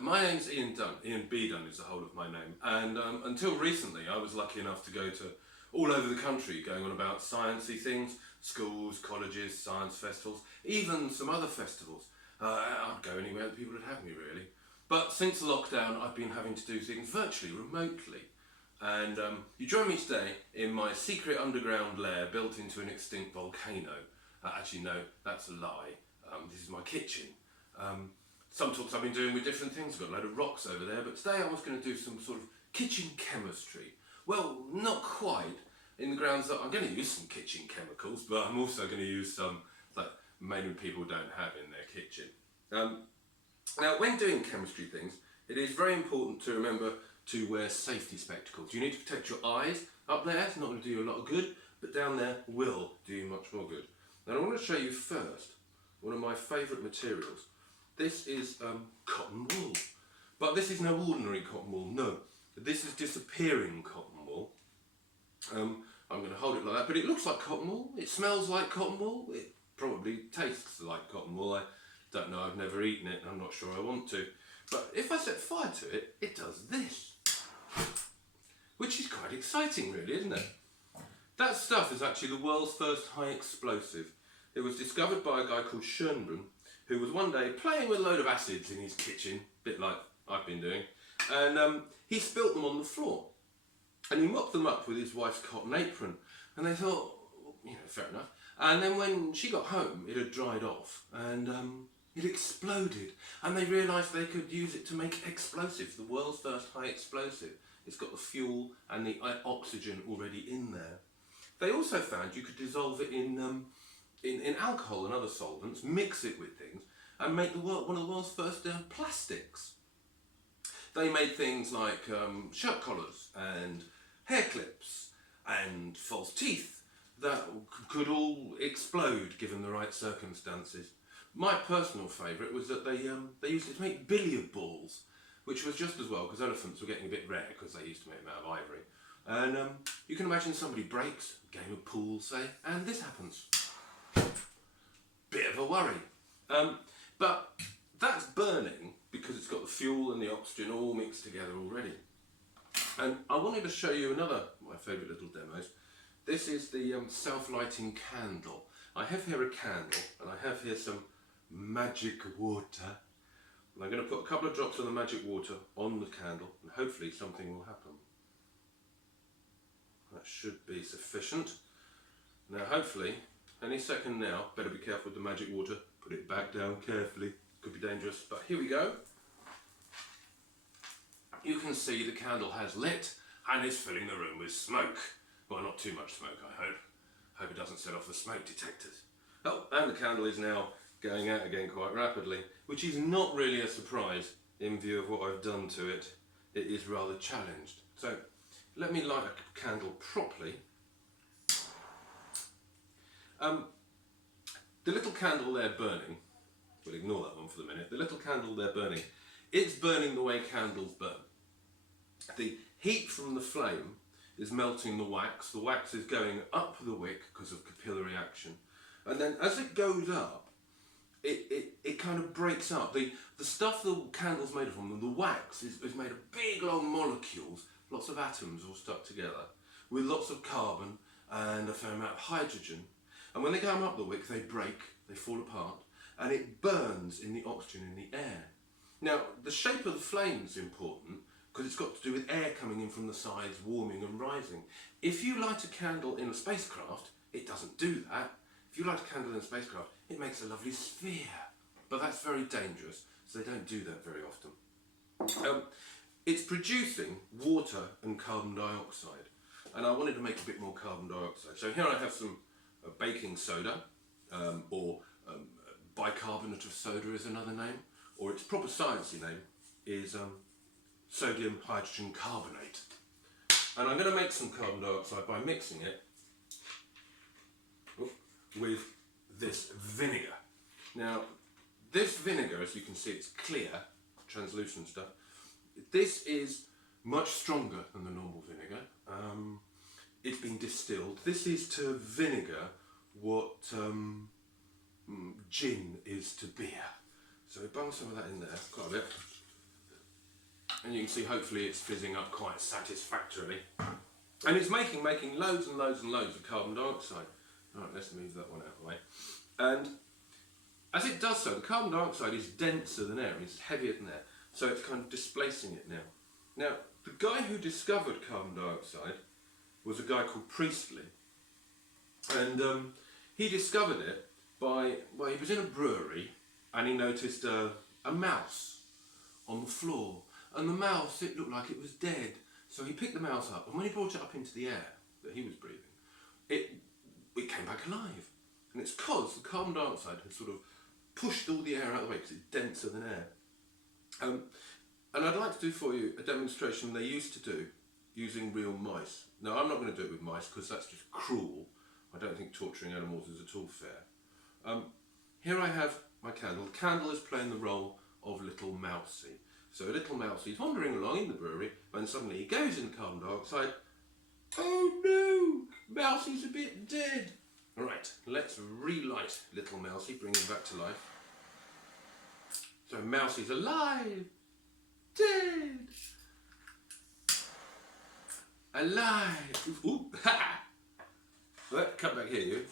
my name's Ian Dunn. Ian B. Dunn is the whole of my name. And until recently, I was lucky enough to go to all over the country going on about sciencey things, schools, colleges, science festivals, even some other festivals. I'd go anywhere that people would have me, really. But since lockdown, I've been having to do things virtually, remotely. And you join me today in my secret underground lair built into an extinct volcano. Actually, no, that's a lie. This is my kitchen. Some talks I've been doing with different things. I've got a load of rocks over there, but today I was going to do some sort of kitchen chemistry. Well, not quite, in the grounds that I'm going to use some kitchen chemicals, but I'm also going to use some that many people don't have in their kitchen. Now, when doing chemistry things, it is very important to remember to wear safety spectacles. You need to protect your eyes. Up there, it's not going to do you a lot of good, but down there will do you much more good. Now, I want to show you first one of my favourite materials. This is cotton wool, but this is no ordinary cotton wool, no. This is disappearing cotton wool. I'm going to hold it like that, but it looks like cotton wool, it smells like cotton wool, it probably tastes like cotton wool. I don't know, I've never eaten it, and I'm not sure I want to. But if I set fire to it, it does this. Which is quite exciting really, isn't it? That stuff is actually the world's first high explosive. It was discovered by a guy called Schönbrunn, who was one day playing with a load of acids in his kitchen, a bit like I've been doing, and he spilt them on the floor. And he mopped them up with his wife's cotton apron, and they thought, fair enough. And then when she got home, it had dried off, and it exploded, and they realised they could use it to make explosives, the world's first high explosive. It's got the fuel and the oxygen already in there. They also found you could dissolve it in alcohol and other solvents, mix it with things, and make one of the world's first plastics. They made things like shirt collars and hair clips and false teeth that could all explode given the right circumstances. My personal favourite was that they used it to make billiard balls, which was just as well because elephants were getting a bit rare because they used to make them out of ivory. And you can imagine somebody breaks a game of pool, say, and this happens. Bit of a worry. But that's burning because it's got the fuel and the oxygen all mixed together already. And I wanted to show you another of my favourite little demos. This is the self-lighting candle. I have here a candle and I have here some magic water. And I'm going to put a couple of drops of the magic water on the candle and hopefully something will happen. That should be sufficient. Now hopefully, any second now, better be careful with the magic water, put it back down carefully, could be dangerous, but here we go. You can see the candle has lit and is filling the room with smoke. Well, not too much smoke, I hope. Hope it doesn't set off the smoke detectors. Oh, and the candle is now going out again quite rapidly, which is not really a surprise in view of what I've done to it. It is rather challenged. So, let me light a candle properly. The little candle there burning, we'll ignore that one for the minute, the little candle there burning, it's burning the way candles burn. The heat from the flame is melting the wax is going up the wick because of capillary action, and then as it goes up, it kind of breaks up. The stuff the candle's made from, the wax, is made of big long molecules, lots of atoms all stuck together, with lots of carbon and a fair amount of hydrogen. And when they come up the wick, they break, they fall apart, and it burns in the oxygen in the air. Now, the shape of the flame is important because it's got to do with air coming in from the sides, warming and rising. If you light a candle in a spacecraft, it doesn't do that. If you light a candle in a spacecraft, it makes a lovely sphere. But that's very dangerous, so they don't do that very often. It's producing water and carbon dioxide, and I wanted to make a bit more carbon dioxide. So here I have some baking soda, or bicarbonate of soda is another name, or its proper sciencey name is sodium hydrogen carbonate. And I'm going to make some carbon dioxide by mixing it with this vinegar. Now, this vinegar, as you can see, it's clear, translucent stuff. This is much stronger than the normal vinegar. It's been distilled. This is to vinegar what gin is to beer. So we bung some of that in there, quite a bit. And you can see hopefully it's fizzing up quite satisfactorily. And it's making loads and loads and loads of carbon dioxide. Alright, let's move that one out of the way. And as it does so, the carbon dioxide is denser than air, it's heavier than air, so it's kind of displacing it now. Now, the guy who discovered carbon dioxide was a guy called Priestley, and he discovered it by, well, he was in a brewery and he noticed a mouse on the floor, and the mouse, it looked like it was dead, so he picked the mouse up, and when he brought it up into the air that he was breathing, it came back alive, and it's because the carbon dioxide had sort of pushed all the air out of the way because it's denser than air. And I'd like to do for you a demonstration they used to do using real mice. Now, I'm not going to do it with mice because that's just cruel. I don't think torturing animals is at all fair. Here I have my candle. The candle is playing the role of little Mousey. So little Mousey's wandering along in the brewery when suddenly he goes in carbon dioxide. Oh no! Mousey's a bit dead. Right, let's relight little Mousey, bring him back to life. So Mousey's alive! Dead! Alive! Ooh, ha! Come back here,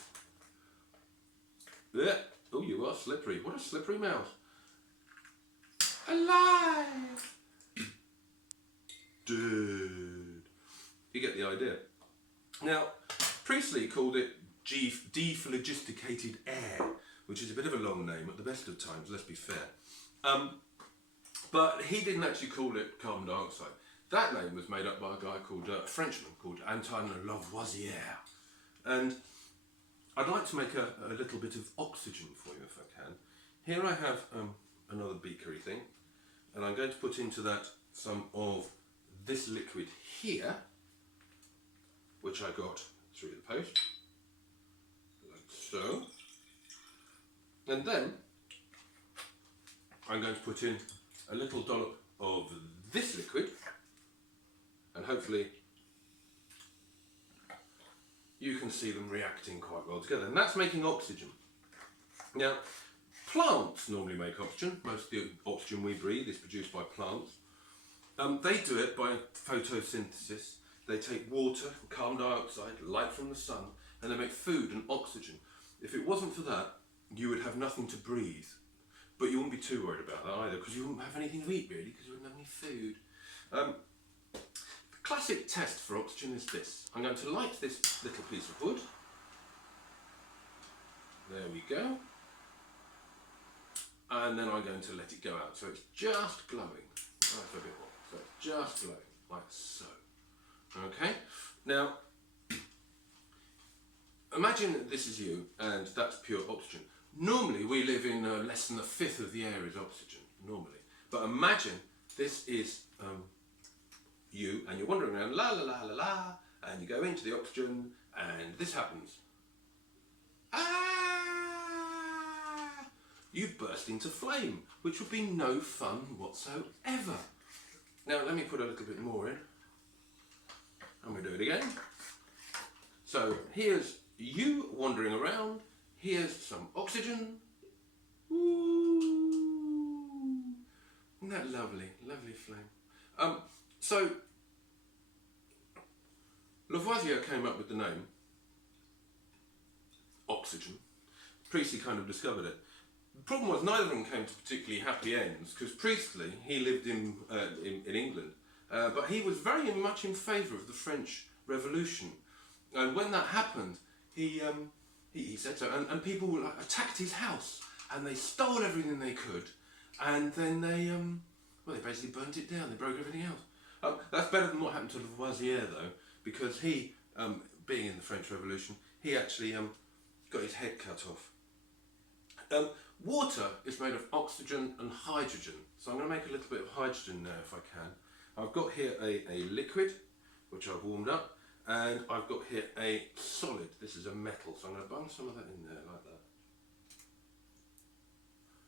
you. Oh, you are slippery. What a slippery mouse. Alive! Dead. You get the idea. Now, Priestley called it dephlogisticated air, which is a bit of a long name at the best of times, let's be fair. But he didn't actually call it carbon dioxide. That name was made up by a guy called, a Frenchman called Antoine Lavoisier. And I'd like to make a little bit of oxygen for you if I can. Here I have another beakery thing, and I'm going to put into that some of this liquid here, which I got through the post, like so. And then I'm going to put in a little dollop of this liquid, and hopefully you can see them reacting quite well together, and that's making oxygen. Now, plants normally make oxygen. Most of the oxygen we breathe is produced by plants. They do it by photosynthesis. They take water, carbon dioxide, light from the sun, and they make food and oxygen. If it wasn't for that, you would have nothing to breathe. But you wouldn't be too worried about that either, because you wouldn't have anything to eat really, because you wouldn't have any food. The classic test for oxygen is this. I'm going to light this little piece of wood. There we go. And then I'm going to let it go out. So it's just glowing. That's a bit more. So it's just glowing, like so. Okay? Now, imagine this is you, and that's pure oxygen. Normally, we live in less than a fifth of the air is oxygen, normally. But imagine this is you, and you're wandering around, la la la la la, and you go into the oxygen, and this happens. Ah! You burst into flame, which would be no fun whatsoever. Now, let me put a little bit more in, and we'll do it again. So, here's you wandering around. Here's some oxygen. Ooh. Isn't that lovely? Lovely flame. So, Lavoisier came up with the name oxygen. Priestley kind of discovered it. The problem was neither of them came to particularly happy ends, because Priestley, he lived in England, but he was very much in favour of the French Revolution. And when that happened, he said so, and people attacked his house, and they stole everything they could, and then they basically burnt it down. They broke everything else. That's better than what happened to Lavoisier, though, because he, being in the French Revolution, he actually got his head cut off. Water is made of oxygen and hydrogen, so I'm going to make a little bit of hydrogen now if I can. I've got here a liquid, which I've warmed up, and I've got here a solid. This is a metal, so I'm going to bung some of that in there like that.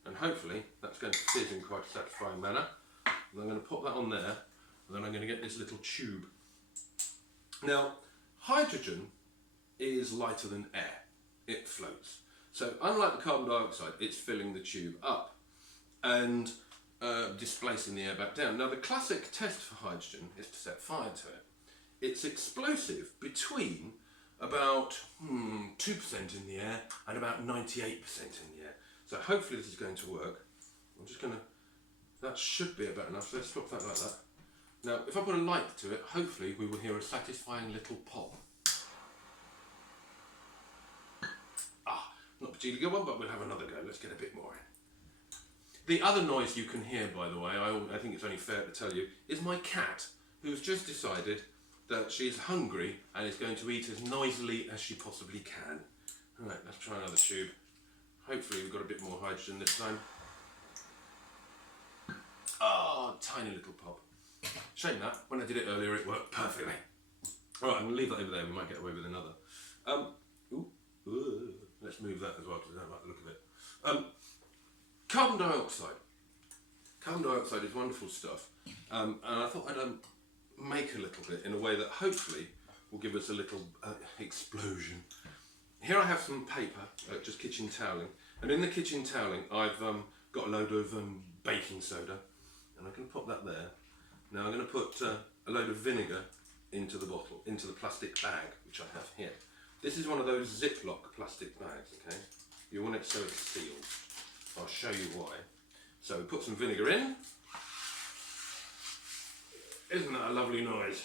And hopefully that's going to fizz in quite a satisfying manner. And I'm going to pop that on there, and then I'm going to get this little tube. Now, hydrogen is lighter than air. It floats. So unlike the carbon dioxide, it's filling the tube up. And displacing the air back down. Now the classic test for hydrogen is to set fire to it. It's explosive between about 2% in the air and about 98% in the air. So hopefully this is going to work. I'm just going to, that should be about enough, so let's swap that like that. Now if I put a light to it, hopefully we will hear a satisfying little pop. Not a particularly good one, but we'll have another go. Let's get a bit more in. The other noise you can hear, by the way, I think it's only fair to tell you, is my cat, who's just decided that she's hungry and is going to eat as noisily as she possibly can. Alright, let's try another tube. Hopefully we've got a bit more hydrogen this time. Oh, tiny little pop. Shame that, when I did it earlier it worked perfectly. Alright, I'm going to leave that over there, we might get away with another. Let's move that as well because I don't like the look of it. Carbon dioxide. Carbon dioxide is wonderful stuff, and I thought I'd make a little bit in a way that hopefully will give us a little explosion. Here I have some paper, just kitchen toweling, and in the kitchen toweling I've got a load of baking soda, and I can put that there. Now I'm going to put a load of vinegar into the bottle, into the plastic bag which I have here. This is one of those Ziploc plastic bags, okay? You want it so it's sealed. I'll show you why. So we put some vinegar in. Isn't that a lovely noise?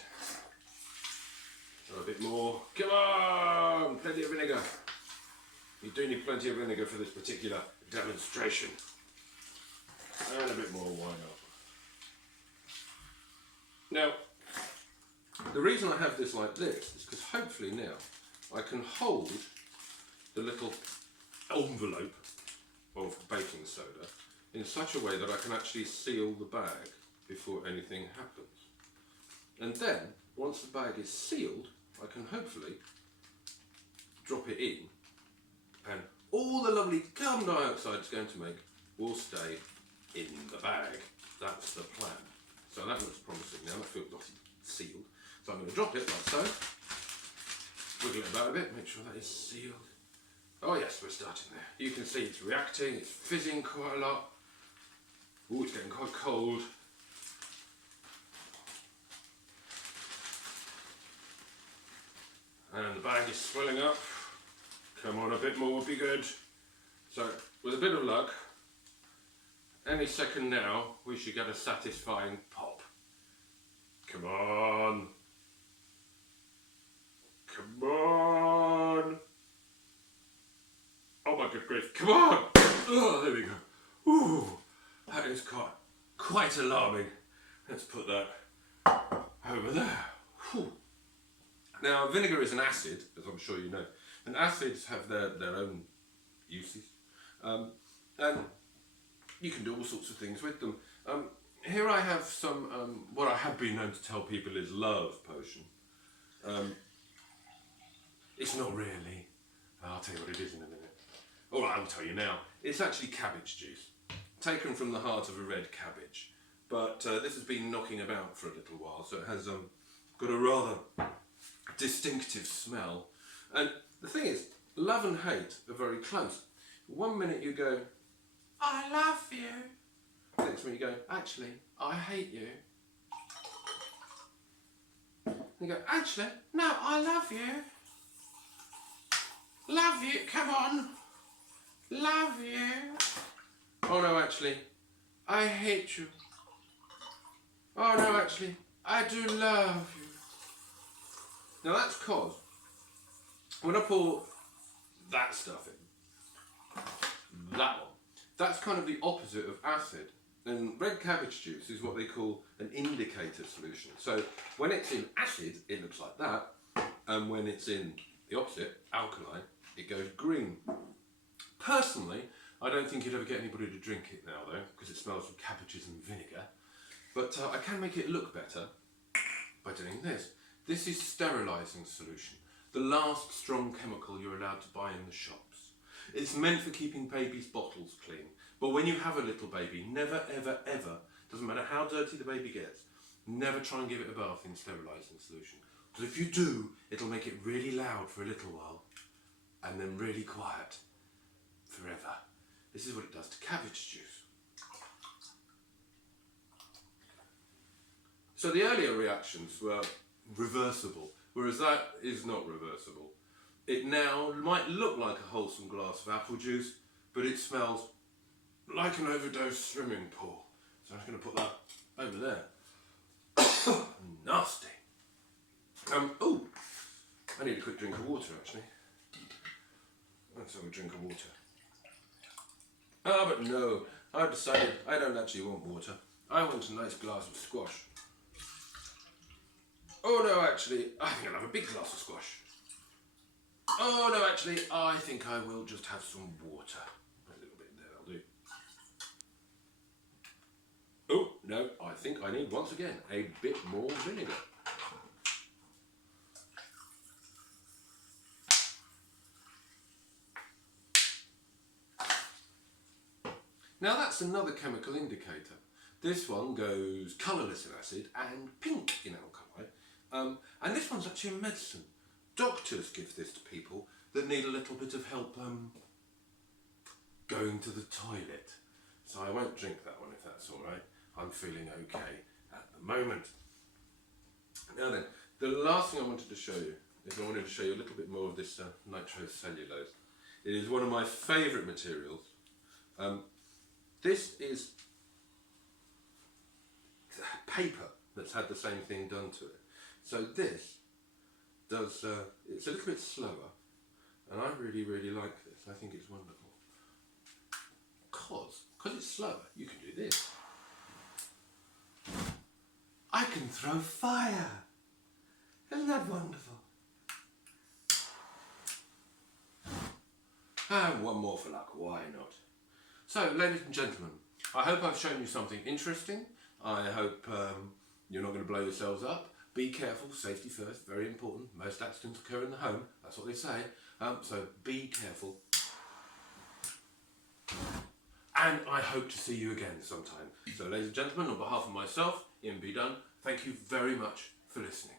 So a bit more. Come on! Plenty of vinegar. You do need plenty of vinegar for this particular demonstration. And a bit more, why not? Now, the reason I have this like this is because hopefully now I can hold the little envelope of baking soda in such a way that I can actually seal the bag before anything happens. And then, once the bag is sealed, I can hopefully drop it in, and all the lovely carbon dioxide it's going to make will stay in the bag. That's the plan. So that looks promising now, that feels sealed. So I'm going to drop it like so. Wiggle it about a bit, make sure that is sealed. Oh yes, we're starting there. You can see it's reacting, it's fizzing quite a lot. Ooh, it's getting quite cold. And the bag is swelling up. Come on, a bit more would be good. So, with a bit of luck, any second now, we should get a satisfying pop. Come on. Come on! Oh my good grief, come on! Oh, there we go. Ooh, that is quite alarming. Let's put that over there. Whew. Now, vinegar is an acid, as I'm sure you know, and acids have their own uses. And you can do all sorts of things with them. Here I have some, what I have been known to tell people is love potion. It's not really. I'll tell you what it is in a minute. Alright, I'll tell you now. It's actually cabbage juice, taken from the heart of a red cabbage. But this has been knocking about for a little while, so it has got a rather distinctive smell. And the thing is, love and hate are very close. One minute you go, I love you. Next minute you go, actually, I hate you. And you go, actually, no, I love you. Love you, come on. Love you. Oh no, actually, I hate you. Oh no, actually, I do love you. Now that's cause when I pour that stuff in, that one, that's kind of the opposite of acid. And red cabbage juice is what they call an indicator solution. So when it's in acid, it looks like that, and when it's in the opposite, alkaline, it goes green. Personally, I don't think you'd ever get anybody to drink it now though, because it smells of cabbages and vinegar. But I can make it look better by doing this. This is sterilising solution, the last strong chemical you're allowed to buy in the shops. It's meant for keeping babies' bottles clean, but when you have a little baby, never ever ever, doesn't matter how dirty the baby gets, never try and give it a bath in sterilising solution. Because if you do, it'll make it really loud for a little while, and then really quiet forever. This is what it does to cabbage juice. So the earlier reactions were reversible, whereas that is not reversible. It now might look like a wholesome glass of apple juice, but it smells like an overdosed swimming pool. So I'm just going to put that over there. Nasty. Oh, I need a quick drink of water actually. Let's have a drink of water. Ah, but no, I've decided I don't actually want water. I want a nice glass of squash. Oh no, actually, I think I'll have a big glass of squash. Oh no, actually, I think I will just have some water. A little bit there, I'll do. Oh no, I think I need, once again, a bit more vinegar. Now that's another chemical indicator. This one goes colourless in acid and pink in alkali. And this one's actually a medicine. Doctors give this to people that need a little bit of help going to the toilet. So I won't drink that one if that's alright. I'm feeling okay at the moment. Now then, the last thing I wanted to show you is I wanted to show you a little bit more of this nitrocellulose. It is one of my favourite materials. This is paper that's had the same thing done to it. So this does, it's a little bit slower, and I really, really like this. I think it's wonderful. Because it's slower, you can do this. I can throw fire. Isn't that wonderful? And one more for luck, why not? So, ladies and gentlemen, I hope I've shown you something interesting. I hope you're not going to blow yourselves up. Be careful, safety first, very important. Most accidents occur in the home, that's what they say. So be careful. And I hope to see you again sometime. So, ladies and gentlemen, on behalf of myself, Ian B. Dunn, thank you very much for listening.